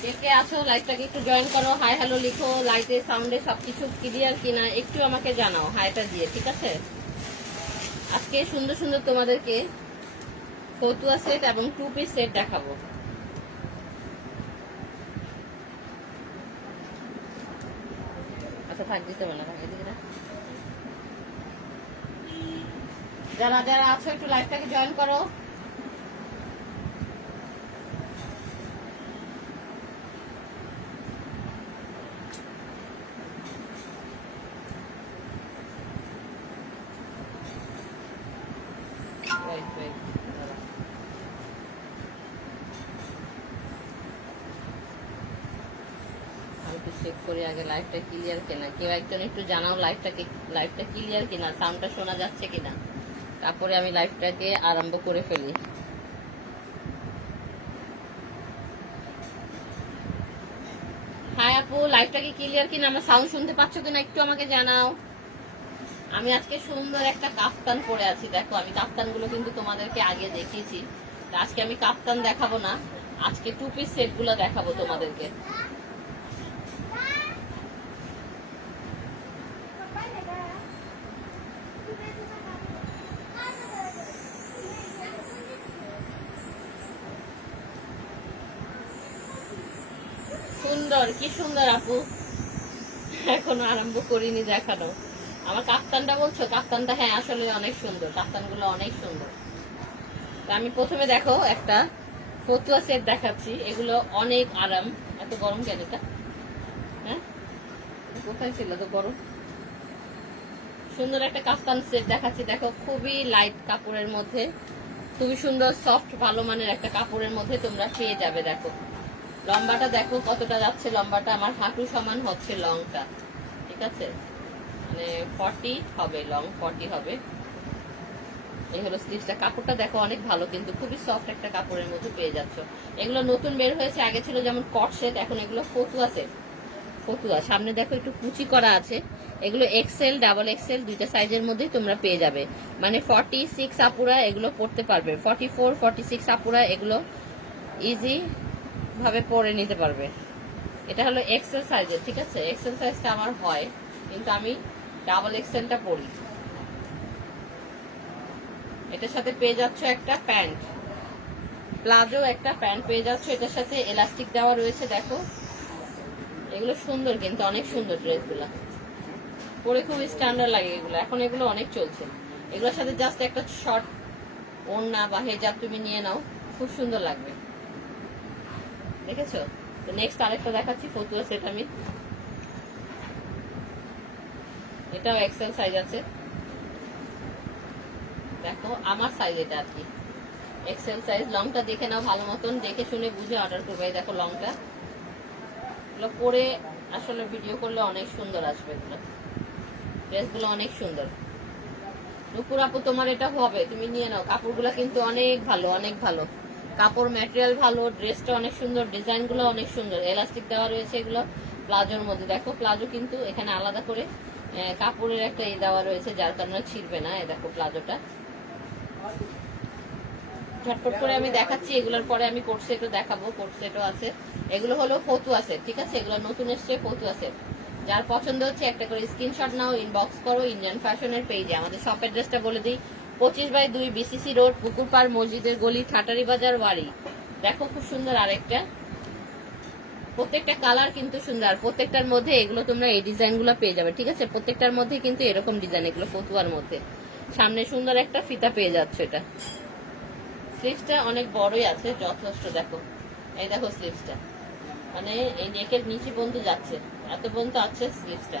কে আছো লাইভটাকে একটু জয়েন করো হাই হ্যালো লিখো লাইটে সাউন্ডে সবকিছু ক্লিয়ার কিনা একটু আমাকে জানাও হাইটা দিয়ে, ঠিক আছে? আজকে সুন্দর সুন্দর তোমাদেরকে ফতুয়া সেট এবং টু পিস সেট দেখাবো। আচ্ছা থাক, দিতে না, থাক রাখ। যারা যারা আছো, একটু লাইভটাকে জয়েন করো Wait, wait. দাঁড়া। আমি একটু চেক করি আগে লাইভটা ক্লিয়ার কিনা। কেউ একজন একটু জানাও লাইভটাকে লাইভটা ক্লিয়ার কিনা সাউন্ডটা শোনা যাচ্ছে কিনা। তারপরে আমি লাইভটাকে আরম্ভ করে ফেলি। হ্যাঁ আপু লাইভটা কি ক্লিয়ার কিনা? আমার সাউন্ড শুনতে পাচ্ছ কিনা? একটু আমাকে জানাও। আমি আজকে সুন্দর একটা কাপ্তান পরে আছি। দেখো, আমি কাপ্তানগুলো কিন্তু তোমাদেরকে আগে দেখিয়েছি। আজকে আমি কাপ্তান দেখাবো না। আজকে টু পিস সেটগুলো দেখাবো তোমাদেরকে। সুন্দর কি সুন্দর আপু। এখনও আরম্ভ করিনি দেখানো। আমার কাপ্তানটা বলছো? কাপ্তানটা হ্যাঁ আসলে অনেক সুন্দর। কাপ্তানগুলো অনেক সুন্দর। আমি প্রথমে দেখো একটা ফতুয়া সেট দেখাচ্ছি। এগুলো অনেক আরাম। এত গরম কেন এটা? হ্যাঁ? কোথায় ছিল তো গরম? সুন্দর একটা কাফতান সেট দেখাচ্ছি। দেখো, খুবই লাইট কাপড়ের মধ্যে। খুবই সুন্দর সফট ভালো মানের একটা কাপড়ের মধ্যে তোমরা পেয়ে যাবে, দেখো। লম্বাটা দেখো কতটা যাচ্ছে, লম্বাটা আমার হাঁটু সমান হচ্ছে লংটা, ঠিক আছে? মানে ফর্টি হবে লং ফর্টি হবে। এই হলো স্লিভসটা। কাপড়টা দেখো অনেক ভালো, কিন্তু খুবই সফট একটা কাপড়ের মধ্যে পেয়ে যাচ্ছ। এগুলো নতুন বের হয়েছে, আগে ছিল যেমন কট সেট এখন এগুলো ফতুয়া সেট ফতুয়া। সামনে দেখো একটু কুচি করা আছে। এগুলো এক্সেল ডাবল এক্সেল দুইটা সাইজের মধ্যেই তোমরা পেয়ে যাবে। মানে ফর্টি সিক্স আপুরা এগুলো পড়তে পারবে। ফর্টি ফোর ফর্টি সিক্স আপুরা এগুলো ইজি ভাবে পরে নিতে পারবে। এটা হলো এক্সেল ঠিক আছে? এক্সেল সাইজটা আমার হয়, কিন্তু আমি ডাবল এক্সেলটা পরি এটার সাথে পেয়ে যাচ্ছ একটা প্যান্ট। প্লাজো একটা প্যান্ট পেয়ে যাচ্ছ, এটার সাথে এলাস্টিক দেওয়া রয়েছে, দেখো। এগুলো সুন্দর কিন্তু, অনেক সুন্দর ড্রেসগুলো। পরে খুব স্ট্যান্ডার্ড লাগে এগুলো, এখন এগুলো অনেক চলছে। এগুলোর সাথে জাস্ট একটা শর্ট ওড়না বা হেজাব তুমি নিয়ে নাও, খুব সুন্দর লাগবে। দেখেছ? তো নেক্সট আরেকটা দেখাচ্ছি ফতুয়া সেট আমি। এটাও এক্সেল সাইজ আছে। দেখো, আমার সাইজ এটা আর কি। এক্সেল সাইজ লংটা দেখে নাও ভালো মতন। দেখে শুনে বুঝে অর্ডার করবে। দেখো লংটা এগুলো পরে আসলে ভিডিও করলে অনেক সুন্দর আসবে এগুলো। ড্রেসগুলো অনেক সুন্দর। নুপুর আপু, তোমার এটা হবে। তুমি নিয়ে নাও। কাপড়গুলো কিন্তু অনেক ভালো অনেক ভালো। কাপড় ম্যাটেরিয়াল ভালো ড্রেসটা অনেক সুন্দর ডিজাইনগুলো অনেক সুন্দর। এলাস্টিক দেওয়া রয়েছে এগুলো প্লাজোর মধ্যে। দেখো, প্লাজো কিন্তু এখানে আলাদা করে কাপড়ের একটা ই দেওয়া রয়েছে, যার কারণে ছিড়বে না। এই দেখো প্লাজোটা। ঝটপট করে আমি দেখাচ্ছি, এগুলোর পরে আমি কোট সেটও দেখাবো। কোট সেটও আছে। এগুলো হলো ফতু আছে, ঠিক আছে? এগুলো নতুন এসছে, ফতু আছে। যার পছন্দ হচ্ছে একটা করে স্ক্রিনশট নাও ইনবক্স করো ইন্ডিয়ান ফ্যাশনের পেজে আমাদের শপ অ্যাড্রেসটা বলে দিই। পঁচিশ বাই দুই বিসিসি রোড পুকুরপাড় মসজিদের গলি, ঠাটারি বাজার, ওয়ারি। দেখো খুব সুন্দর আরেকটা। প্রত্যেকটা কালার কিন্তু সুন্দর। প্রত্যেকটার মধ্যে এগুলো তোমরা এই ডিজাইনগুলো পেয়ে যাবে, ঠিক আছে? প্রত্যেকটার মধ্যে কিন্তু এরকম ডিজাইন, এগুলো ফতুয়ার মধ্যে। সামনে সুন্দর একটা ফিতা পেয়ে যাচ্ছে এটা। স্লিভসটা অনেক বড়ই আছে, যথেষ্ট, দেখো। এই দেখো স্লিভসটা। মানে এই নেকের নিচে পর্যন্ত যাচ্ছে। এত পর্যন্ত আছে স্লিভসটা।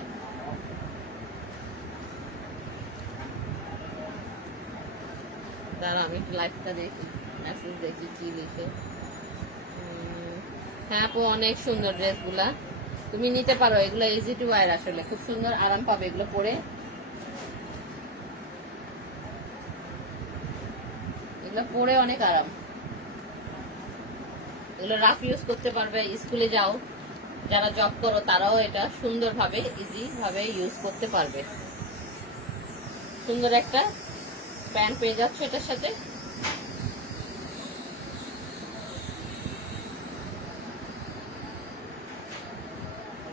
দাঁড়া আমি লাইফটা দেখি মেসেজ দেখি কি লিখে। হ্যাঁ আপু, অনেক সুন্দর ড্রেসগুলা। তুমি নিতে পারো, এগুলো ইজি টু ওয়ার আসলে। খুব সুন্দর আরাম পাবে এগুলো পরে। এগুলো পরে অনেক আরাম। এগুলো রাফ ইউজ করতে পারবে, স্কুলে যাও, যারা জব করো, তারাও এটা সুন্দরভাবে ইজিভাবে ইউজ করতে পারবে। সুন্দর একটা প্যান্ট পেয়ে যাচ্ছ এটার সাথে।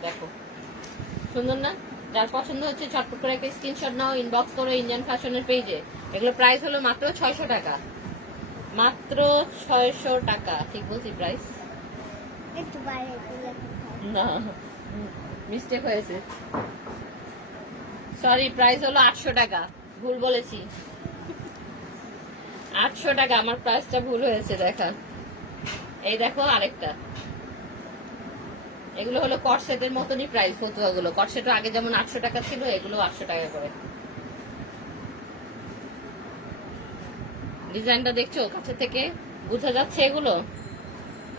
দেখো। সুন্দর না? যার পছন্দ হচ্ছে করে একটা স্ক্রিনশট নাও ইনবক্স করো ইন্ডিয়ান ফ্যাশনের পেজে এগুলো প্রাইস হলো মাত্র ছয়শো টাকা। মাত্র ছয়শো টাকা। ঠিক বলছি প্রাইস না। মিস্টেক হয়েছে। সরি প্রাইস হলো আটশো টাকা। ভুল বলেছি। আটশো টাকা, আমার প্রাইসটা ভুল হয়েছে দেখা এই দেখো আরেকটা। এগুলো হলো কটসেটের মতনই প্রাইস ফতুয়া গুলো কটসেটও আগে যেমন আটশো টাকা ছিল এগুলো আটশো টাকা করে। ডিজাইনটা দেখছ কাছে থেকে? বোঝা যাচ্ছে এগুলো?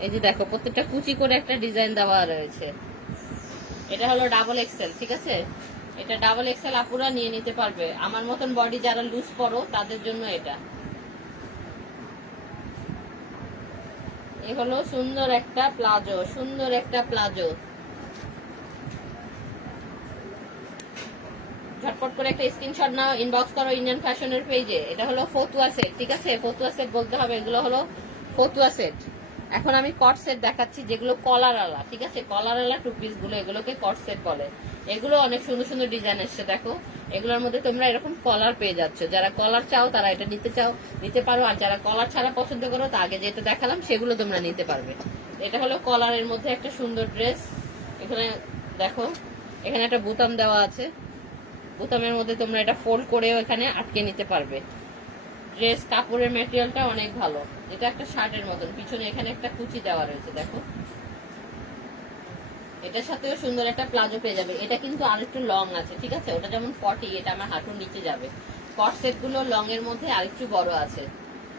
এই যে দেখো, প্রত্যেকটা কুচি করে একটা ডিজাইন দেওয়া রয়েছে। এটা হলো ডাবল এক্সেল ঠিক আছে? এটা ডাবল এক্সেল আপুরা নিয়ে নিতে পারবে। আমার মতন বডি যারা লুজ করো তাদের জন্য এটা। এই হলো সুন্দর একটা প্লাজো, সুন্দর একটা প্লাজো। ঝটপট করে একটা স্ক্রিনশট নাও ইনবক্স করো ইন্ডিয়ান ফ্যাশনের পেজে এটা হলো ফতুয়া সেট ঠিক আছে? ফতুয়া সেট বলতে হবে, এগুলো হলো ফতুয়া সেট এখন আমি কট সেট দেখাচ্ছি, যেগুলো কলার আলা, ঠিক আছে? কলার আলা টু পিসগুলো, এগুলোকে কট সেট বলে। এগুলো অনেক সুন্দর সুন্দর ডিজাইন এসছে, দেখো। এগুলোর মধ্যে তোমরা এরকম কলার পেয়ে যাচ্ছ। যারা কলার চাও, তারা এটা নিতে চাও, নিতে পারো। আর যারা কলার ছাড়া পছন্দ করো, তা আগে যেটা দেখালাম, সেগুলো তোমরা নিতে পারবে। এটা হলো কলারের মধ্যে একটা সুন্দর ড্রেস এখানে দেখো, এখানে একটা বোতাম দেওয়া আছে। বোতামের মধ্যে তোমরা এটা ফোল্ড করেও এখানে আটকে নিতে পারবে। ড্রেস কাপড়ের মেটেরিয়ালটা অনেক ভালো। এটা একটা শার্টের মতন। পিছনে এখানে একটা কুচি দেওয়া রয়েছে, দেখো। এটার সাথেও সুন্দর একটা প্লাজো পেয়ে যাবে। এটা কিন্তু আর একটু লং আছে, ঠিক আছে? ওটা যেমন ফর্টি এটা আমার হাঁটুর নিচে যাবে। কট সেটগুলো লং এর মধ্যে আরেকটু বড় আছে।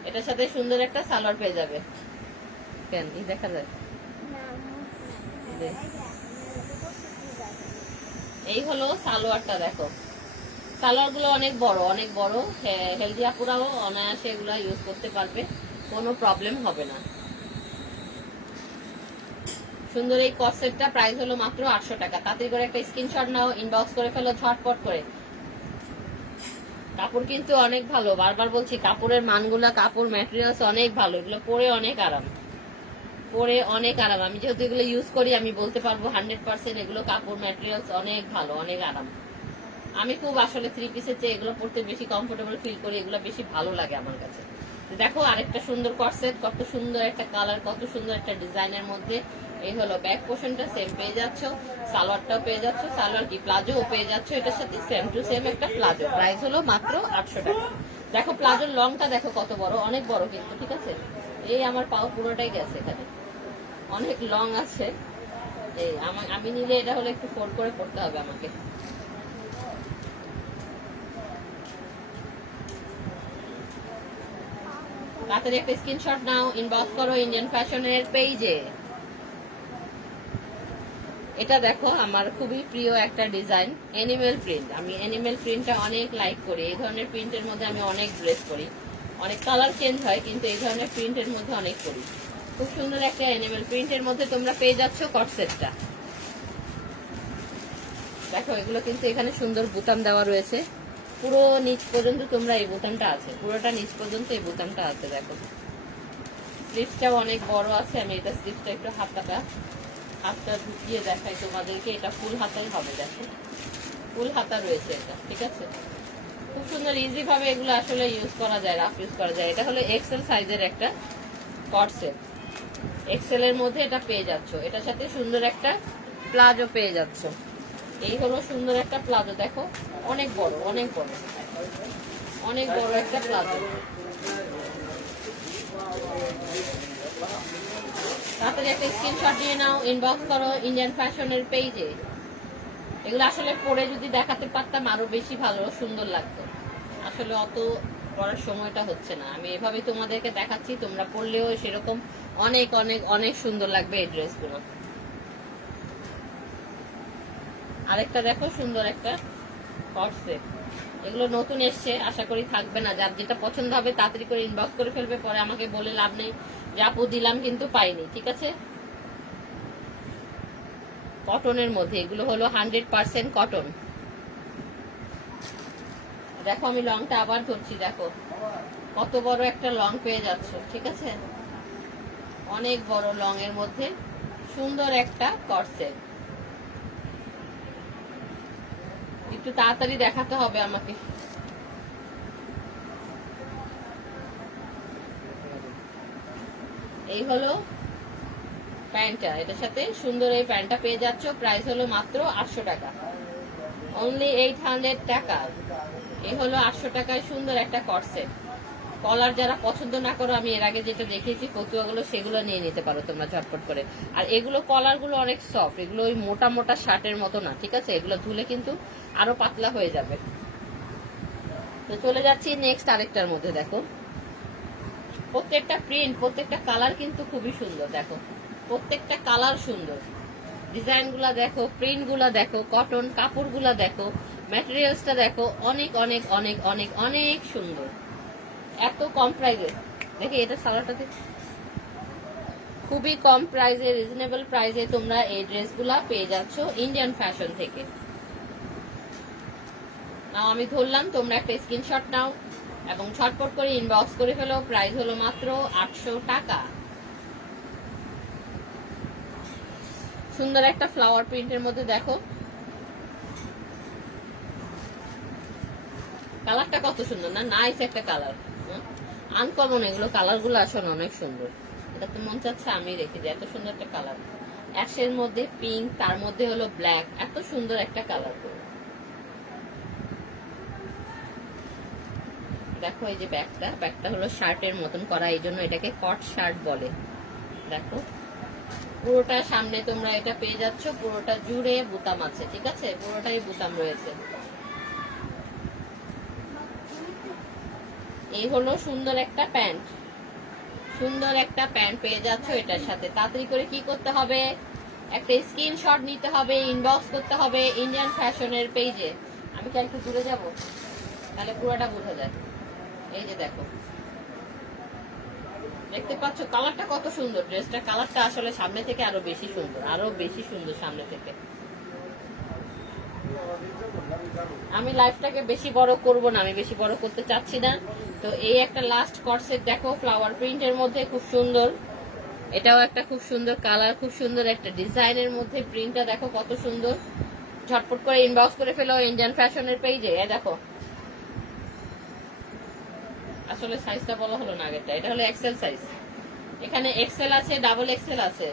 এটার সাথে সুন্দর একটা সালোয়ার পেয়ে যাবে। কেন? এই দেখা যায়? এই হলো সালোয়ারটা, দেখো। সালোয়ারগুলো অনেক বড় অনেক বড়। হেলদি আপুরাও অনায়াসে এগুলো ইউজ করতে পারবে। কোনো প্রবলেম হবে না। সুন্দর এই কসেটটা প্রাইস হলো মাত্র আটশো টাকা। তাতে করে একটা স্ক্রিনশট নাও ইনবক্স করে ফেলো, ঝটপট করে। কাপড় কিন্তু অনেক ভালো। বারবার বলছি, কাপড়ের মানগুলা, কাপড় ম্যাটেরিয়ালস অনেক ভালো। এগুলো পরে অনেক আরাম। পরে অনেক আরাম। আমি যেহেতু এগুলো ইউজ করি, আমি বলতে পারব হান্ড্রেড পার্সেন্ট এগুলো কাপড় ম্যাটেরিয়ালস অনেক ভালো, অনেক আরাম। আমি খুব আসলে থ্রি পিসের চেয়ে এগুলো পড়তে বেশি কমফোর্টেবল ফিল করি, এগুলো বেশি ভালো লাগে আমার কাছে। দেখো আরেকটা সুন্দর কটসেট কত সুন্দর একটা কালার কত সুন্দর একটা ডিজাইনের মধ্যে। এই হলো ব্যাক পোর্শনটা সেম পেয়ে যাচ্ছ, সালোয়ারটাও পেয়ে যাচ্ছ, সালোয়ার কি প্লাজো পেয়ে যাচ্ছ, এটার সাথে সেম টু সেম একটা প্লাজো। প্রাইস হলো মাত্র আটশো টাকা। দেখো প্লাজোর লংটা দেখো কত বড়, অনেক বড় কিন্তু, ঠিক আছে? এই আমার পাও পুরোটাই গেছে এখানে। অনেক লং আছে। এই আমি নিলে এটা হলে একটু ফোল্ড করে পড়তে হবে আমাকে। তাড়াতাড়ি একটা স্ক্রিনশট নাও ইনবক্স করো ইন্ডিয়ান ফ্যাশনের পেজে এটা দেখো, আমার খুবই প্রিয় একটা ডিজাইন অ্যানিমেল প্রিন্ট আমি অ্যানিমেল প্রিন্টটা অনেক লাইক করি। এই ধরনের প্রিন্টের মধ্যে আমি অনেক ড্রেস করি। অনেক কালার চেঞ্জ হয়, কিন্তু এই ধরনের প্রিন্টের মধ্যে অনেক করি। খুব সুন্দর একটা অ্যানিমেল প্রিন্টের মধ্যে তোমরা পেয়ে যাচ্ছ কটসেটটা দেখো, এগুলো কিন্তু এখানে সুন্দর বোতাম দেওয়া রয়েছে। পুরো নিচ পর্যন্ত তোমরা এই বোতামটা আছে। পুরোটা নিচ পর্যন্ত এই বোতামটা আছে, দেখো। স্লিপসটাও অনেক বড় আছে। আমি এটা স্লিপসটা একটু হাতটা হাতটা ঢুকিয়ে দেখাই তোমাদেরকে, এটা ফুল হাতাই হবে, দেখো। ফুল হাতা রয়েছে এটা, ঠিক আছে? খুব সুন্দর ইজি ভাবে এগুলো আসলে ইউজ করা যায় রাফ ইউজ করা যায়। এটা হলো এক্সেল সাইজের একটা কট সেট এক্সেল এর মধ্যে এটা পেয়ে যাচ্ছ। এটার সাথে সুন্দর একটা প্লাজো পেয়ে যাচ্ছ। এই হলো সুন্দর একটা প্লাজো দেখো। অনেক বড় অনেক বড়। অনেক বড় একটা প্লাজো তাড়াতাড়ি একটা স্ক্রিনশট নিয়ে নাও ইনবক্স করো ইন্ডিয়ান ফ্যাশনের পেজে এগুলো আসলে পরে যদি দেখাতে পারতাম, আরও বেশি ভালো, সুন্দর লাগতো। আসলে অত পড়ার সময়টা হচ্ছে না। আমি এভাবে তোমাদেরকে দেখাচ্ছি, তোমরা পড়লেও সেরকম অনেক অনেক অনেক সুন্দর লাগবে এই ড্রেসগুলো আরেকটা দেখো, সুন্দর একটা কট সেট এগুলো নতুন এসছে, আশা করি থাকবে না। যার যেটা পছন্দ হবে, তাড়াতাড়ি করে ইনবক্স করে ফেলবে, পরে আমাকে বলে লাভ নেই। আপু দিলাম কিন্তু পাইনি, ঠিক আছে? কটনের মধ্যে, এগুলো হলো হান্ড্রেড পার্সেন্ট কটন। দেখো আমি লংটা আবার ধরছি, দেখো। কত বড় একটা লং পেয়ে যাচ্ছ, ঠিক আছে? অনেক বড় লং এর মধ্যে সুন্দর একটা করসেট। একটু তাড়াতাড়ি দেখাতে হবে আমাকে। এই হলো প্যান্টটা। এটার সাথে সুন্দর এই প্যান্টটা পেয়ে যাচ্ছ। প্রাইস হলো মাত্র আটশো টাকা। অনলি এইট হান্ড্রেড টাকা। এই হলো আটশো টাকায় সুন্দর একটা কটসেট কলার যারা পছন্দ না করো, আমি এর আগে যেটা দেখিয়েছি কতুয়াগুলো সেগুলো নিয়ে নিতে পারো তোমরা ঝটপট করে। আর এগুলো কলারগুলো অনেক সফট এগুলো ওই মোটা মোটা শার্টের মতো না, ঠিক আছে? এগুলো ধুলে কিন্তু আরও পাতলা হয়ে যাবে। তো চলে যাচ্ছি নেক্সট আরেকটার মধ্যে, দেখো। প্রত্যেকটা প্রিন্ট প্রত্যেকটা কালার কিন্তু খুবই সুন্দর, দেখো। প্রত্যেকটা কালার সুন্দর। ডিজাইনগুলা দেখো প্রিন্টগুলা দেখো কটন কাপড়গুলা দেখো ম্যাটেরিয়ালসটা দেখো, অনেক অনেক অনেক অনেক অনেক সুন্দর। এত কম প্রাইসে দেখি, এটা সালোয়ারটাতে খুবই কম প্রাইসে রিজনেবল প্রাইজে তোমরা এই ড্রেসগুলা পেয়ে যাচ্ছ ইন্ডিয়ান ফ্যাশন থেকে। আমি ধরলাম, তোমরা একটা স্ক্রিনশট নাও। এবং ছটপট করে ইনবক্স করে ফেলো প্রাইস হলো মাত্র আটশো টাকা। সুন্দর একটা ফ্লাওয়ার প্রিন্টের মধ্যে দেখো। কালারটা কত সুন্দর না? নাইস একটা কালার আনকমন এগুলো কালারগুলো আসলে অনেক সুন্দর। এটা তো মন চাচ্ছে আমি রেখে দিই, এত সুন্দর একটা কালার অ্যাশের মধ্যে পিঙ্ক তার মধ্যে হলো ব্ল্যাক এত সুন্দর একটা কালার দেখো এই যে ব্যাগটা। ব্যাগটা হলো শার্টের মতন করা, এই জন্য এটাকে কট শার্ট বলে। দেখো। পুরোটা সামনে তোমরা এটা পেয়ে যাচ্ছ, পুরোটা জুড়ে বুতাম আছে, ঠিক আছে? পুরোটাই বুতাম রয়েছে। এই হলো সুন্দর একটা প্যান্ট। সুন্দর একটা প্যান্ট পেয়ে যাচ্ছ এটার সাথে। তাড়াতাড়ি করে কি করতে হবে? একটা স্ক্রিনশট নিতে হবে ইনবক্স করতে হবে ইন্ডিয়ান ফ্যাশনের পেজে আমি কি দূরে যাব? তাহলে পুরোটা বোঝা যায়। এই যে দেখো। দেখতে পাচ্ছ কালারটা কত সুন্দর। ড্রেসটা কালারটা আসলে সামনে থেকে আরও বেশি সুন্দর, আরও বেশি সুন্দর সামনে থেকে। আমি লাইফটাকে বেশি বড় করব না, আমি বেশি বড় করতে চাচ্ছি না। তো এই একটা লাস্ট কটসেট দেখো ফ্লাওয়ার প্রিন্টের মধ্যে খুব সুন্দর। এটাও একটা খুব সুন্দর কালার খুব সুন্দর একটা ডিজাইনের মধ্যে প্রিন্টটা দেখো কত সুন্দর। ঝটপট করে ইনবক্স করে ফেলো ইন্ডিয়ান ফ্যাশনের পেজে দেখো আসলে সাইজটা বলা হলো না আগেরটা, এটা হলো এক্সেল সাইজ এখানে এক্সেল আছে ডাবল এক্সেল আছে।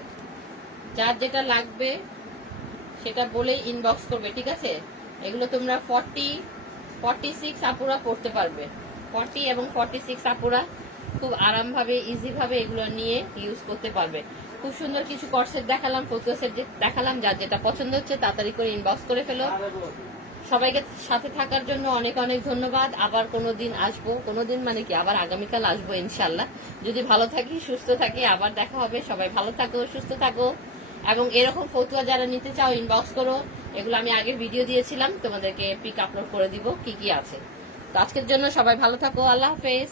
যার যেটা লাগবে, সেটা বলেই ইনবক্স করবে, ঠিক আছে? এগুলো তোমরা ফর্টি ফর্টি সিক্স আপুরা পড়তে পারবে। ফর্টি এবং ফর্টি সিক্স আপুরা খুব আরামভাবে ইজি ভাবে এগুলো নিয়ে ইউজ করতে পারবে। খুব সুন্দর কিছু কর্সেট দেখালাম ফটো দেখালাম, যার যেটা পছন্দ হচ্ছে, তাড়াতাড়ি করে ইনবক্স করে ফেলো। সবাইকে সাথে থাকার জন্য অনেক অনেক ধন্যবাদ। আবার কোনো দিন আসব। কোনো দিন মানে কি? আবার আগামীকাল আসব ইনশাল্লাহ যদি ভালো থাকি, সুস্থ থাকি, আবার দেখা হবে। সবাই ভালো থাকো, সুস্থ থাকো। এবং এরকম ফতুয়া যারা নিতে চাও ইনবক্স করো। এগুলো আমি আগে ভিডিও দিয়েছিলাম। তোমাদেরকে পিক আপলোড করে দিব। কি কি আছে? তো আজকের জন্য সবাই ভালো থাকো। আল্লাহ হাফেজ।